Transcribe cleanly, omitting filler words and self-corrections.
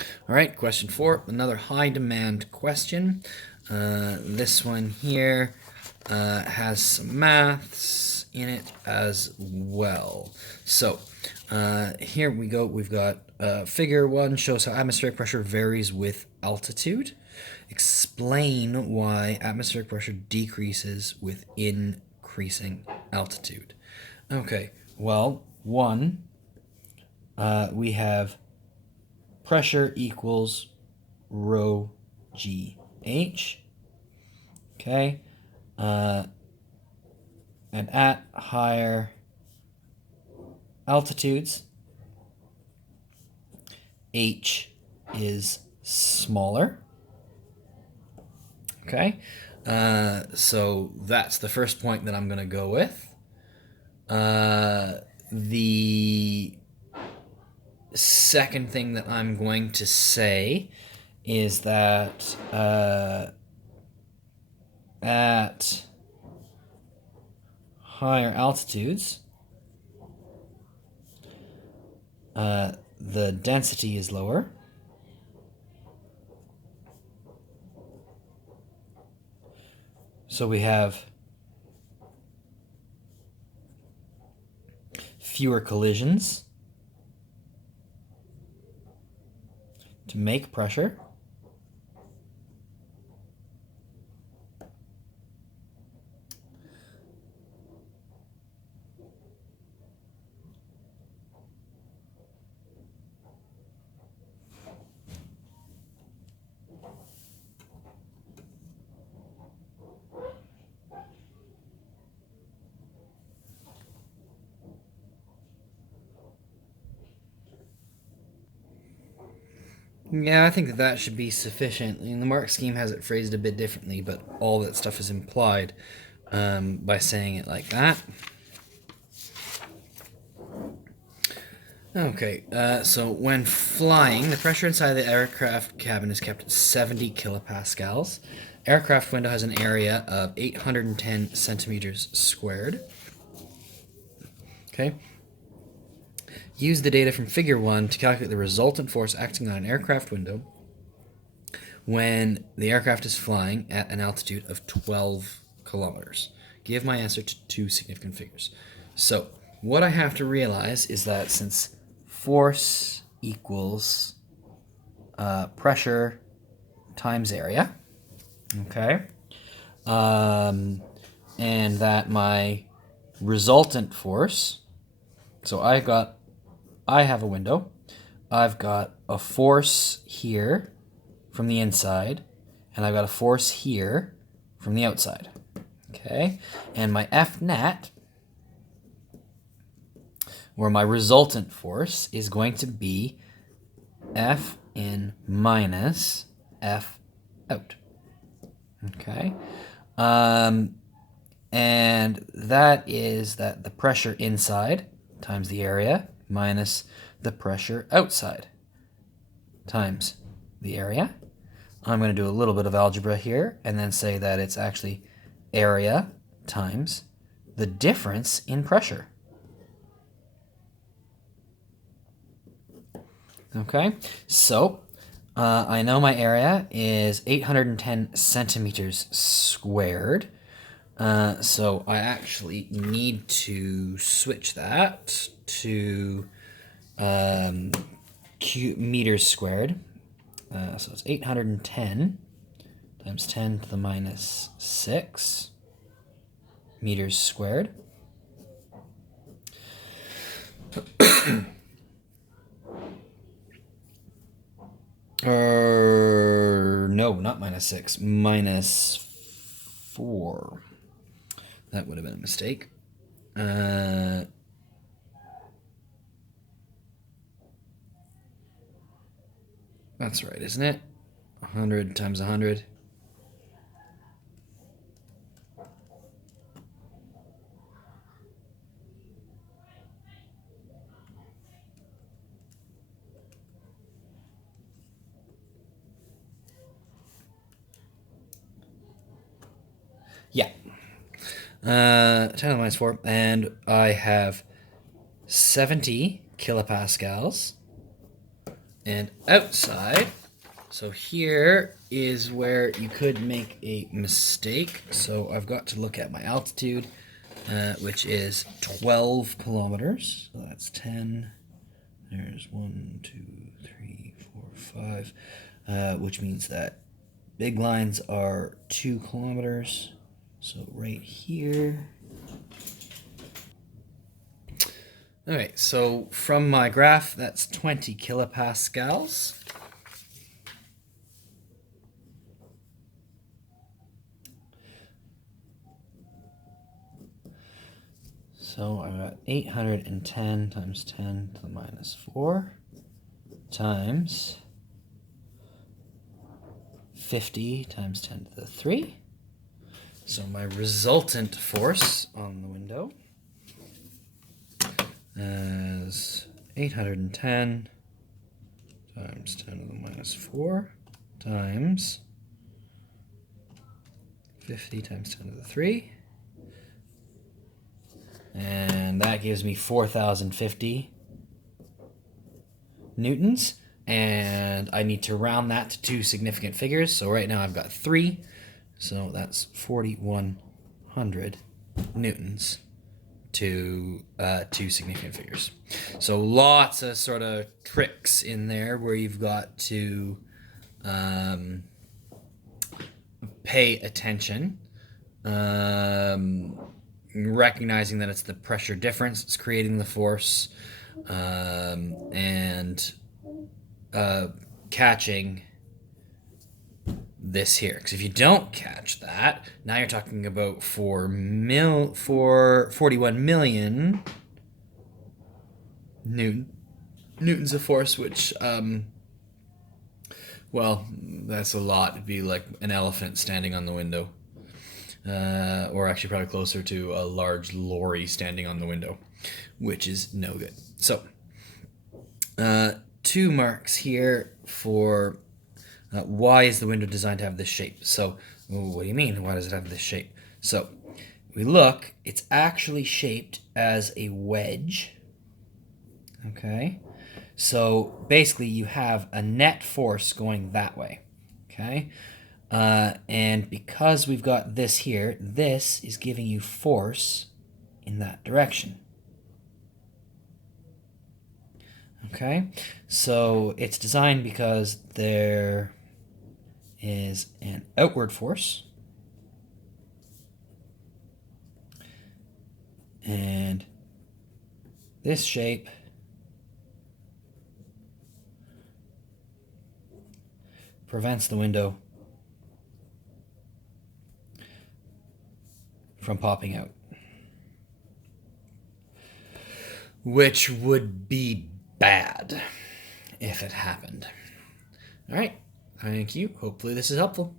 All right, question 4, another high demand question. This one here has some maths in it as well. So here we go. We've got figure 1 shows how atmospheric pressure varies with altitude. Explain why atmospheric pressure decreases with increasing altitude. Okay, well, 1, we have pressure equals rho g h. Okay. And at higher altitudes, h is smaller. Okay. So that's the first point that I'm going to go with. The second thing that I'm going to say is that at higher altitudes, the density is lower. So we have fewer collisions to make pressure. Yeah, I think that that should be sufficient. The mark scheme has it phrased a bit differently, but all that stuff is implied by saying it like that. Okay, so when flying, the pressure inside the aircraft cabin is kept at 70 kilopascals. Aircraft window has an area of 810 centimeters squared. Okay. Use the data from figure 1 to calculate the resultant force acting on an aircraft window when the aircraft is flying at an altitude of 12 kilometers. Give my answer to 2 significant figures. So what I have to realize is that since force equals pressure times area, okay, and that my resultant force, so I have a window, I've got a force here from the inside, and I've got a force here from the outside. Okay, and my F net, or my resultant force, is going to be F in minus F out. Okay, and that is that the pressure inside times the area minus the pressure outside times the area. I'm going to do a little bit of algebra here and then say that it's actually area times the difference in pressure. Okay, so I know my area is 810 centimeters squared. So I actually need to switch that to meters squared. So it's 810 times 10 to the minus 6 meters squared. No, not minus 6, minus 4. That would have been a mistake. That's right, isn't it? 100 times 100. Yeah. 10 to the minus 4. And I have 70 kilopascals. and outside. So here is where you could make a mistake. So I've got to look at my altitude, which is 12 kilometers. So that's 10. There's 1, 2, 3, 4, 5, which means that big lines are 2 kilometers. So right here. All right, so from my graph, that's 20 kilopascals. So I've got 810 times 10 to the minus 4 times 50 times 10 to the 3. So my resultant force on the window is 810 times 10 to the minus 4 times 50 times 10 to the 3. And that gives me 4,050 newtons. And I need to round that to 2 significant figures. So right now I've got 3. So that's 4,100 newtons to 2 significant figures. So lots of sort of tricks in there where you've got to pay attention. Recognizing that it's the pressure difference that's creating the force, and catching this here. Because if you don't catch that, now you're talking about 41 million newtons of force, which, well, that's a lot. It'd be like an elephant standing on the window. Or actually probably closer to a large lorry standing on the window, which is no good. So, 2 marks here for why is the window designed to have this shape. So, what do you mean? Why does it have this shape? So, we look, it's actually shaped as a wedge. Okay? So, basically, you have a net force going that way. Okay? And because we've got this here, this is giving you force in that direction. Okay, so it's designed because there is an outward force, and this shape prevents the window from popping out, which would be bad if it happened. All right, thank you. Hopefully this is helpful.